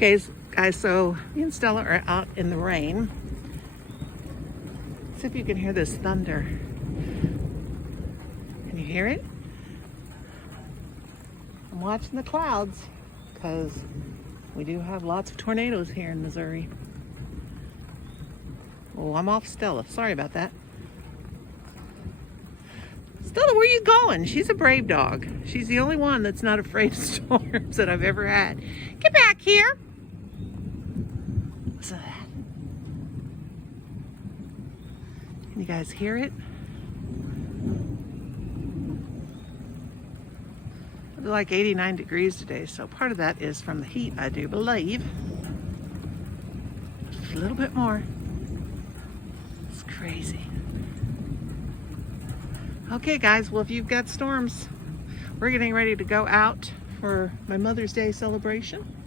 Okay, guys, so me and Stella are out in the rain. See if you can hear this thunder. Can you hear it? I'm watching the clouds because we do have lots of tornadoes here in Missouri. Oh, I'm off Stella. Sorry about that. Stella, where are you going? She's a brave dog. She's the only one that's not afraid of storms that I've ever had. Get back here. What's that? Can you guys hear it? It'll be like 89 degrees today, so part of that is from the heat, I do believe. Just a little bit more. It's crazy. Okay, guys, well, if you've got storms, we're getting ready to go out for my Mother's Day celebration.